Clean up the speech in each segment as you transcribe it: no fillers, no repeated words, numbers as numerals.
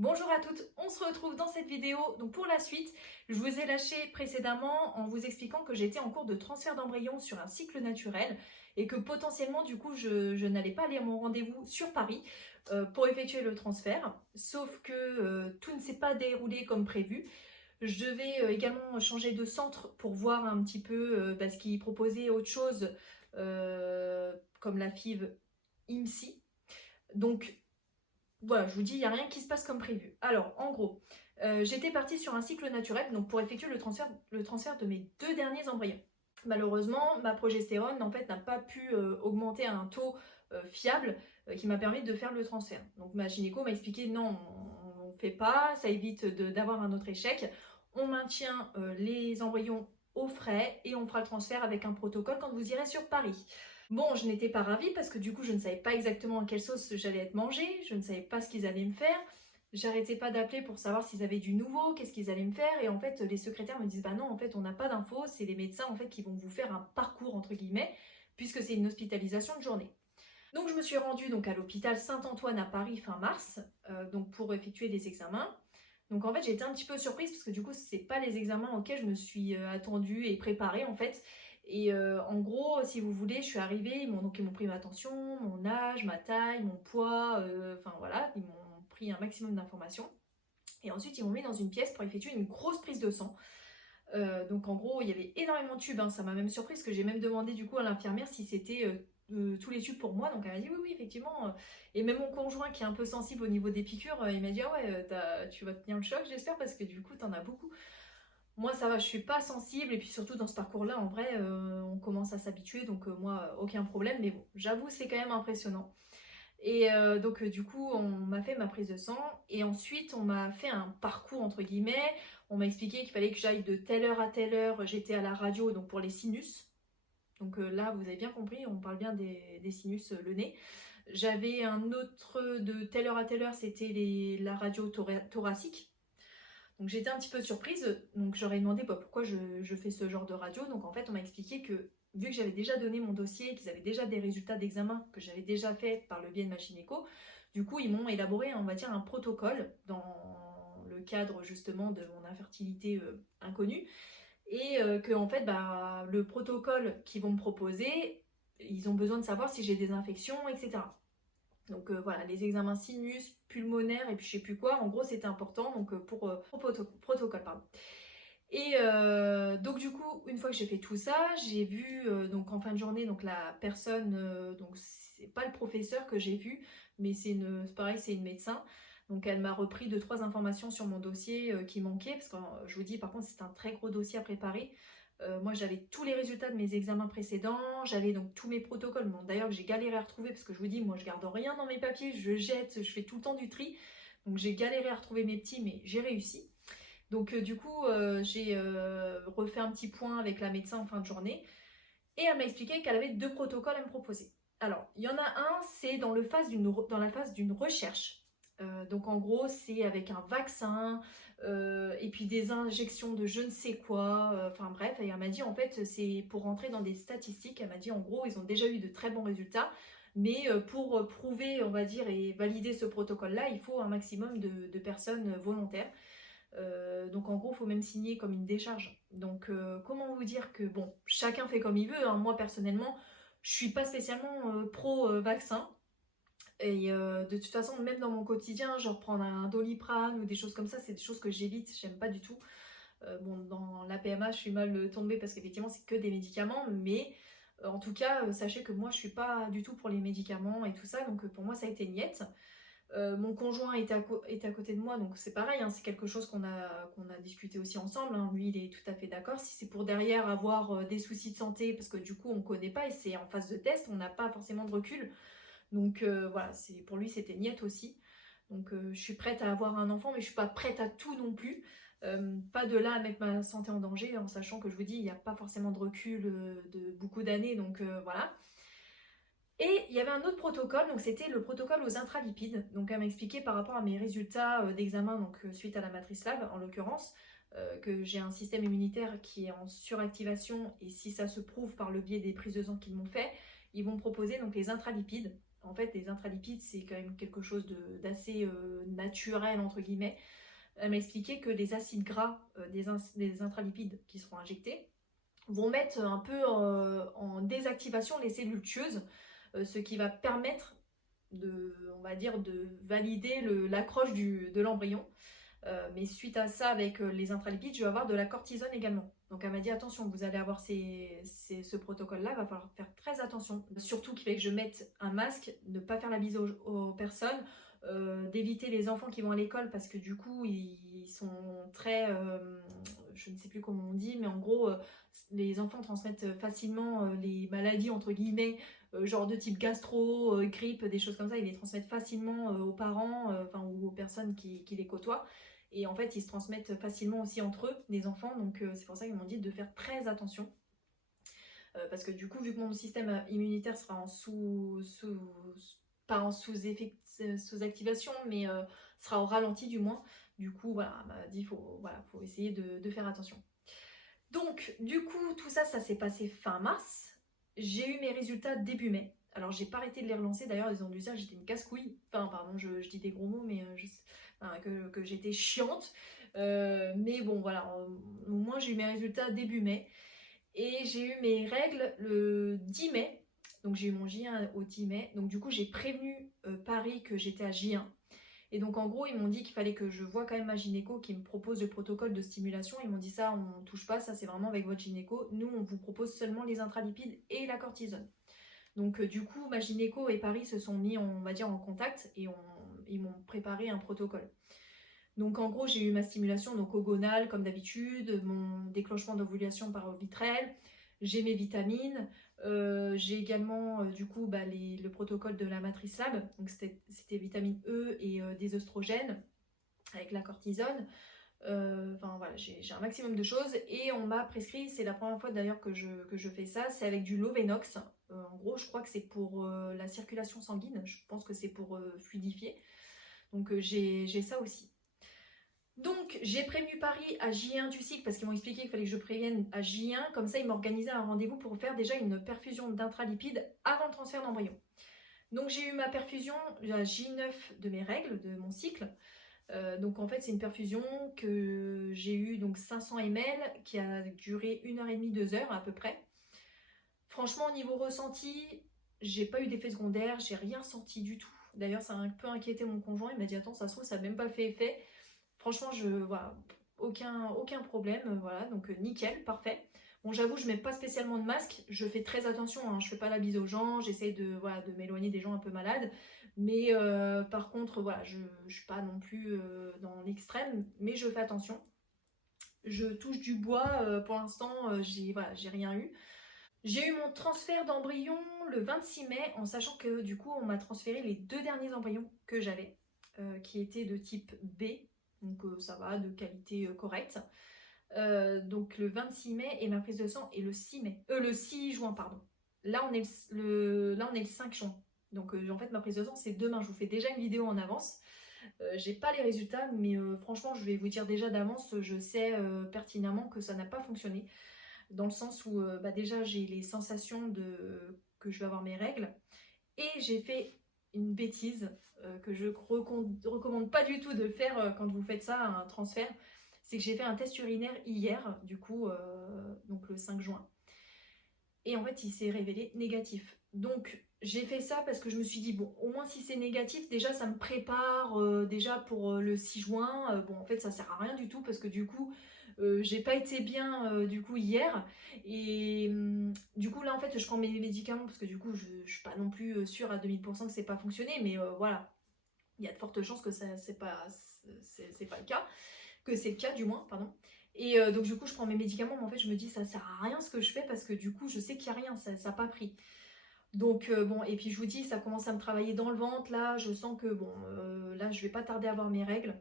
Bonjour à toutes, on se retrouve dans cette vidéo. Donc pour la suite, je vous ai lâché précédemment en vous expliquant que j'étais en cours de transfert d'embryon sur un cycle naturel et que potentiellement du coup je n'allais pas aller à mon rendez-vous sur Paris pour effectuer le transfert, sauf que tout ne s'est pas déroulé comme prévu. Je devais également changer de centre pour voir un petit peu parce qu'ils proposaient autre chose comme la FIV IMSI. Donc voilà, je vous dis, il n'y a rien qui se passe comme prévu. Alors, en gros, j'étais partie sur un cycle naturel donc pour effectuer le transfert de mes 2 derniers embryons. Malheureusement, ma progestérone en fait n'a pas pu augmenter à un taux fiable qui m'a permis de faire le transfert. Donc ma gynéco m'a expliqué non, on ne fait pas, ça évite d'avoir un autre échec. On maintient les embryons au frais et on fera le transfert avec un protocole quand vous irez sur Paris. Bon, je n'étais pas ravie parce que du coup, je ne savais pas exactement à quelle sauce j'allais être mangée, je ne savais pas ce qu'ils allaient me faire. J'arrêtais pas d'appeler pour savoir s'ils avaient du nouveau, qu'est-ce qu'ils allaient me faire. Et en fait, les secrétaires me disent bah non, en fait, on n'a pas d'infos, c'est les médecins en fait qui vont vous faire un parcours entre guillemets, puisque c'est une hospitalisation de journée. Donc je me suis rendue donc à l'hôpital Saint-Antoine à Paris fin mars, donc pour effectuer des examens. Donc en fait, j'ai été un petit peu surprise parce que du coup, c'est pas les examens auxquels je me suis attendue et préparée en fait. Et en gros, si vous voulez, je suis arrivée, ils m'ont pris ma tension, mon âge, ma taille, mon poids, enfin voilà, ils m'ont pris un maximum d'informations. Et ensuite, ils m'ont mis dans une pièce pour effectuer une grosse prise de sang. Donc en gros, il y avait énormément de tubes, hein. Ça m'a même surprise parce que j'ai même demandé du coup à l'infirmière si c'était tous les tubes pour moi. Donc elle m'a dit oui, oui, effectivement. Et même mon conjoint qui est un peu sensible au niveau des piqûres, il m'a dit ah ouais, tu vas tenir le choc, j'espère, parce que du coup, t'en as beaucoup. Moi, ça va, je suis pas sensible, et puis surtout dans ce parcours-là, en vrai, on commence à s'habituer, donc moi, aucun problème. Mais bon, j'avoue, c'est quand même impressionnant. Et donc du coup, on m'a fait ma prise de sang et ensuite on m'a fait un parcours entre guillemets. On m'a expliqué qu'il fallait que j'aille de telle heure à telle heure. J'étais à la radio donc pour les sinus. Donc là, vous avez bien compris, on parle bien des sinus, le nez. J'avais un autre de telle heure à telle heure, c'était la radio thoracique. Donc j'étais un petit peu surprise, donc j'aurais demandé pourquoi je fais ce genre de radio. Donc en fait, on m'a expliqué que vu que j'avais déjà donné mon dossier, qu'ils avaient déjà des résultats d'examen que j'avais déjà fait par le biais de ma gynéco, du coup ils m'ont élaboré, on va dire, un protocole dans le cadre justement de mon infertilité inconnue. Et que en fait, le protocole qu'ils vont me proposer, ils ont besoin de savoir si j'ai des infections, etc. Donc voilà, les examens sinus, pulmonaires et puis je sais plus quoi, en gros c'était important donc pour protocole, pardon. Et donc du coup, une fois que j'ai fait tout ça, j'ai vu donc en fin de journée donc la personne, donc c'est pas le professeur que j'ai vu, mais c'est pareil, c'est une médecin. Donc elle m'a repris 2-3 informations sur mon dossier qui manquaient, parce que je vous dis par contre c'est un très gros dossier à préparer. Moi j'avais tous les résultats de mes examens précédents, j'avais donc tous mes protocoles, bon, d'ailleurs que j'ai galéré à retrouver parce que je vous dis moi je garde rien dans mes papiers, je jette, je fais tout le temps du tri. Donc j'ai galéré à retrouver mes petits mais j'ai réussi. Donc du coup j'ai refait un petit point avec la médecin en fin de journée et elle m'a expliqué qu'elle avait 2 protocoles à me proposer. Alors il y en a un, c'est dans la phase d'une recherche. Donc en gros c'est avec un vaccin et puis des injections de je ne sais quoi, enfin bref, et elle m'a dit en fait c'est pour rentrer dans des statistiques. Elle m'a dit en gros ils ont déjà eu de très bons résultats, mais pour prouver on va dire et valider ce protocole là il faut un maximum de personnes volontaires. Donc en gros, il faut même signer comme une décharge. Donc comment vous dire que bon, chacun fait comme il veut, hein. Moi personnellement, je suis pas spécialement pro vaccin. Et de toute façon, même dans mon quotidien, genre prendre un Doliprane ou des choses comme ça, c'est des choses que j'évite, j'aime pas du tout. Bon, dans la PMA, je suis mal tombée parce qu'effectivement, c'est que des médicaments, mais en tout cas, sachez que moi, je suis pas du tout pour les médicaments et tout ça, donc pour moi, ça a été niette. Mon conjoint est à côté de moi, donc c'est pareil, hein, c'est quelque chose qu'on a discuté aussi ensemble, hein. Lui, il est tout à fait d'accord. Si c'est pour derrière avoir des soucis de santé, parce que du coup, on ne connaît pas et c'est en phase de test, on n'a pas forcément de recul. Donc voilà, pour lui, c'était niette aussi. Donc je suis prête à avoir un enfant, mais je suis pas prête à tout non plus. Pas de là à mettre ma santé en danger, en sachant que je vous dis, il n'y a pas forcément de recul de beaucoup d'années, donc voilà. Et il y avait un autre protocole, donc c'était le protocole aux intralipides. Donc elle m'a expliqué par rapport à mes résultats d'examen, donc suite à la matrice lab en l'occurrence, que j'ai un système immunitaire qui est en suractivation, et si ça se prouve par le biais des prises de sang qu'ils m'ont fait, ils vont me proposer donc les intralipides. En fait, les intralipides, c'est quand même quelque chose d'assez naturel, entre guillemets. Elle m'a expliqué que les acides gras des intralipides qui seront injectés vont mettre un peu en désactivation les cellules tueuses, ce qui va permettre on va dire, de valider l'accroche de l'embryon. Mais suite à ça, avec les intralipides, je vais avoir de la cortisone également. Donc elle m'a dit attention, vous allez avoir ce protocole-là, il va falloir faire très attention. Surtout qu'il fallait que je mette un masque, ne pas faire la bise aux personnes, d'éviter les enfants qui vont à l'école parce que du coup ils sont très, je ne sais plus comment on dit, mais en gros les enfants transmettent facilement les maladies entre guillemets, genre de type gastro, grippe, des choses comme ça, ils les transmettent facilement aux parents, ou aux personnes qui les côtoient. Et en fait, ils se transmettent facilement aussi entre eux, les enfants. Donc c'est pour ça qu'ils m'ont dit de faire très attention. Parce que du coup, vu que mon système immunitaire sera pas en sous-activation, mais sera au ralenti du moins. Du coup, voilà, elle m'a dit faut essayer de faire attention. Donc, du coup, tout ça, ça s'est passé fin mars. J'ai eu mes résultats début mai. Alors, j'ai pas arrêté de les relancer. D'ailleurs, ils ont dû dire que j'étais une casse-couille. Enfin, pardon, je dis des gros mots, mais que j'étais chiante. Mais bon, voilà. Au moins, j'ai eu mes résultats début mai. Et j'ai eu mes règles le 10 mai. Donc, j'ai eu mon J1 au 10 mai. Donc, du coup, j'ai prévenu Paris que j'étais à J1. Et donc en gros, ils m'ont dit qu'il fallait que je voie quand même ma gynéco qui me propose le protocole de stimulation. Ils m'ont dit ça, on touche pas, ça c'est vraiment avec votre gynéco. Nous, on vous propose seulement les intralipides et la cortisone. Donc du coup, ma gynéco et Paris se sont mis, on va dire, en contact et ils m'ont préparé un protocole. Donc en gros, j'ai eu ma stimulation donc ogonale comme d'habitude, mon déclenchement d'ovulation par ovitrelle, j'ai mes vitamines, j'ai également du coup le protocole de la matrice lab, donc c'était vitamine E et des œstrogènes avec la cortisone. Voilà, j'ai un maximum de choses et on m'a prescrit, c'est la première fois d'ailleurs que je fais ça, c'est avec du Lovenox. En gros, je crois que c'est pour la circulation sanguine, je pense que c'est pour fluidifier. Donc j'ai ça aussi. Donc, j'ai prévenu Paris à J1 du cycle parce qu'ils m'ont expliqué qu'il fallait que je prévienne à J1. Comme ça, ils m'organisaient un rendez-vous pour faire déjà une perfusion d'intralipides avant le transfert d'embryon. Donc, j'ai eu ma perfusion à J9 de mes règles, de mon cycle. Donc, en fait, c'est une perfusion que j'ai eue donc 500 ml qui a duré 1h30, 2h à peu près. Franchement, au niveau ressenti, j'ai pas eu d'effet secondaire, j'ai rien senti du tout. D'ailleurs, ça a un peu inquiété mon conjoint. Il m'a dit attends, ça se trouve, ça n'a même pas fait effet. Franchement, voilà, aucun problème, voilà, donc nickel, parfait. Bon, j'avoue, je mets pas spécialement de masque, je fais très attention, hein, je fais pas la bise aux gens, j'essaie de m'éloigner des gens un peu malades, mais par contre, voilà, je suis pas non plus dans l'extrême, mais je fais attention. Je touche du bois, pour l'instant, j'ai rien eu. J'ai eu mon transfert d'embryon le 26 mai, en sachant que du coup, on m'a transféré les 2 derniers embryons que j'avais, qui étaient de type B, donc ça va, de qualité correcte. Donc le 26 mai et ma prise de sang est le 6 juin, pardon. Là on est le 5 juin. Donc en fait ma prise de sang c'est demain. Je vous fais déjà une vidéo en avance. J'ai pas les résultats, mais franchement je vais vous dire déjà d'avance, je sais pertinemment que ça n'a pas fonctionné. Dans le sens où déjà j'ai les sensations que je vais avoir mes règles. Et j'ai fait une bêtise que je recommande pas du tout de faire quand vous faites ça, un transfert. C'est que j'ai fait un test urinaire hier, du coup, donc le 5 juin. Et en fait, il s'est révélé négatif. Donc, j'ai fait ça parce que je me suis dit, bon, au moins si c'est négatif, déjà ça me prépare déjà pour le 6 juin. Bon, en fait, ça sert à rien du tout parce que du coup, j'ai pas été bien du coup hier. Et du coup, là, en fait, je prends mes médicaments parce que du coup, je suis pas non plus sûre à 2000% que c'est pas fonctionné. Mais voilà, il y a de fortes chances que c'est pas le cas. Que c'est le cas du moins, pardon. Et donc du coup je prends mes médicaments, mais en fait je me dis ça sert à rien ce que je fais parce que du coup je sais qu'il n'y a rien, ça n'a pas pris. Donc bon, et puis je vous dis, ça commence à me travailler dans le ventre, là je sens que bon, là je vais pas tarder à avoir mes règles.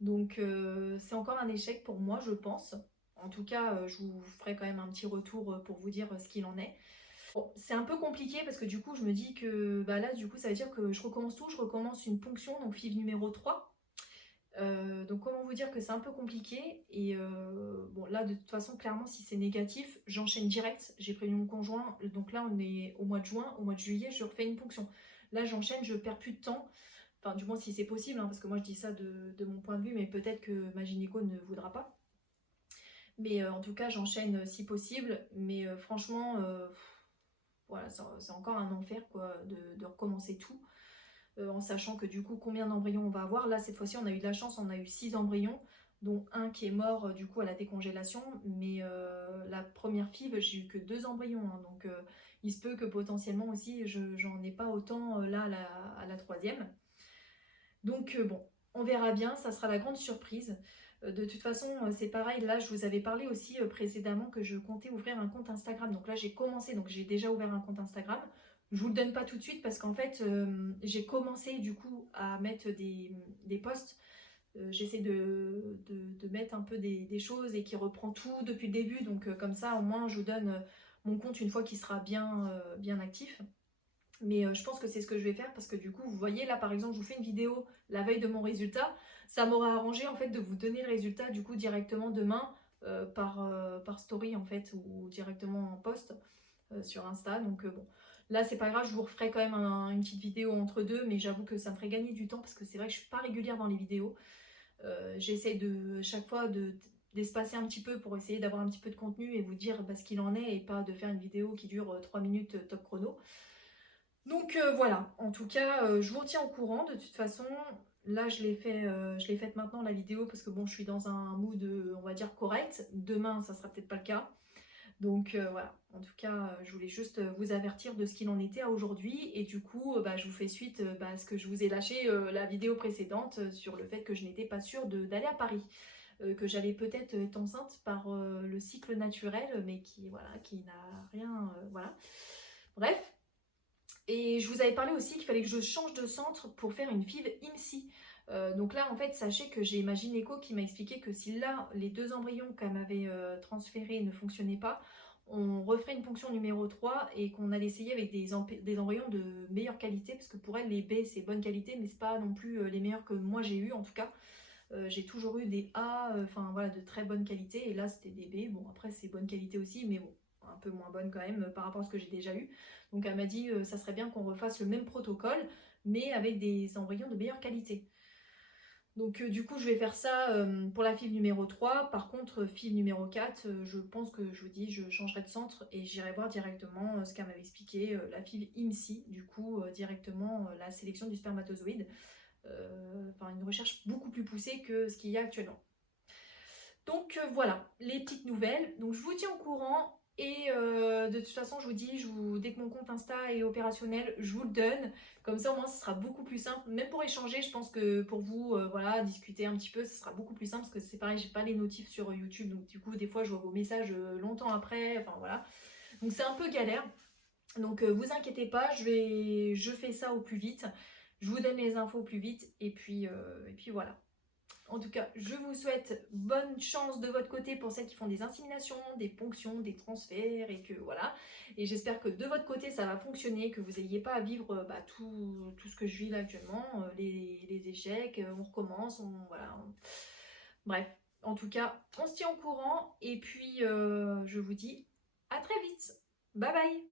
Donc c'est encore un échec pour moi je pense. En tout cas je vous ferai quand même un petit retour pour vous dire ce qu'il en est. Bon, c'est un peu compliqué parce que du coup je me dis que là du coup ça veut dire que je recommence tout, je recommence une ponction, donc FIV numéro 3. Donc comment vous dire que c'est un peu compliqué et bon là de toute façon clairement si c'est négatif j'enchaîne direct, j'ai prévenu mon conjoint, donc là on est au mois de juin, au mois de juillet je refais une ponction. Là j'enchaîne, je perds plus de temps. Enfin, du moins si c'est possible, hein, parce que moi je dis ça de mon point de vue, mais peut-être que ma gynéco ne voudra pas. Mais en tout cas, j'enchaîne si possible. Mais franchement, voilà, c'est encore un enfer quoi, de recommencer tout. En sachant que du coup, combien d'embryons on va avoir. Là, cette fois-ci, on a eu de la chance, on a eu 6 embryons, dont un qui est mort du coup à la décongélation. Mais la première FIV, j'ai eu que 2 embryons. Hein, donc il se peut que potentiellement aussi, j'en ai pas autant là à la troisième. Donc bon, on verra bien, ça sera la grande surprise. De toute façon, c'est pareil, là je vous avais parlé aussi précédemment que je comptais ouvrir un compte Instagram. Donc là j'ai commencé, donc j'ai déjà ouvert un compte Instagram. Je vous le donne pas tout de suite parce qu'en fait j'ai commencé du coup à mettre des posts. J'essaie de mettre un peu des choses et qui reprend tout depuis le début. Donc comme ça au moins je vous donne mon compte une fois qu'il sera bien actif. Mais je pense que c'est ce que je vais faire parce que du coup, vous voyez là par exemple, je vous fais une vidéo la veille de mon résultat. Ça m'aura arrangé en fait de vous donner le résultat du coup directement demain par story en fait ou directement en post sur Insta. Donc bon, là c'est pas grave, je vous referai quand même une petite vidéo entre deux, mais j'avoue que ça me ferait gagner du temps parce que c'est vrai que je suis pas régulière dans les vidéos. J'essaie de chaque fois d'espacer un petit peu pour essayer d'avoir un petit peu de contenu et vous dire ce qu'il en est et pas de faire une vidéo qui dure 3 minutes top chrono. Donc voilà, en tout cas, je vous retiens au courant. De toute façon, là je l'ai faite maintenant la vidéo parce que bon, je suis dans un mood, on va dire correct. Demain, ça sera peut-être pas le cas. Donc voilà, en tout cas, je voulais juste vous avertir de ce qu'il en était à aujourd'hui. Et du coup, je vous fais suite à ce que je vous ai lâché la vidéo précédente sur le fait que je n'étais pas sûre d'aller à Paris. Que j'allais peut-être être enceinte par le cycle naturel, mais qui n'a rien, voilà. Bref. Et je vous avais parlé aussi qu'il fallait que je change de centre pour faire une FIV IMSI. Donc là, en fait, sachez que j'ai ma gynéco qui m'a expliqué que si là, les 2 embryons qu'elle m'avait transférés ne fonctionnaient pas, on referait une ponction numéro 3 et qu'on allait essayer avec des embryons de meilleure qualité, parce que pour elle, les B, c'est bonne qualité, mais c'est pas non plus les meilleurs que moi j'ai eu en tout cas. J'ai toujours eu des A, enfin voilà, de très bonne qualité, et là c'était des B. Bon, après c'est bonne qualité aussi, mais bon, un peu moins bonne quand même par rapport à ce que j'ai déjà eu. Donc elle m'a dit ça serait bien qu'on refasse le même protocole, mais avec des embryons de meilleure qualité. Donc du coup je vais faire ça pour la FIV numéro 3. Par contre FIV numéro 4, je pense que je vous dis je changerai de centre et j'irai voir directement ce qu'elle m'avait expliqué, la FIV IMSI, du coup directement la sélection du spermatozoïde. Enfin une recherche beaucoup plus poussée que ce qu'il y a actuellement. Donc voilà, les petites nouvelles. Donc je vous tiens au courant. Et de toute façon, je vous dis, dès que mon compte Insta est opérationnel, je vous le donne. Comme ça, au moins, ce sera beaucoup plus simple. Même pour échanger, je pense que pour vous, voilà, discuter un petit peu, ce sera beaucoup plus simple. Parce que c'est pareil, j'ai pas les notifs sur YouTube. Donc du coup, des fois, je vois vos messages longtemps après. Enfin voilà. Donc c'est un peu galère. Donc vous inquiétez pas, je fais ça au plus vite. Je vous donne les infos au plus vite. Et puis voilà. En tout cas, je vous souhaite bonne chance de votre côté pour celles qui font des inséminations, des ponctions, des transferts et que voilà. Et j'espère que de votre côté ça va fonctionner, que vous n'ayez pas à vivre tout ce que je vis là actuellement, les échecs, on recommence, voilà. Bref, en tout cas, on se tient au courant et puis je vous dis à très vite. Bye bye.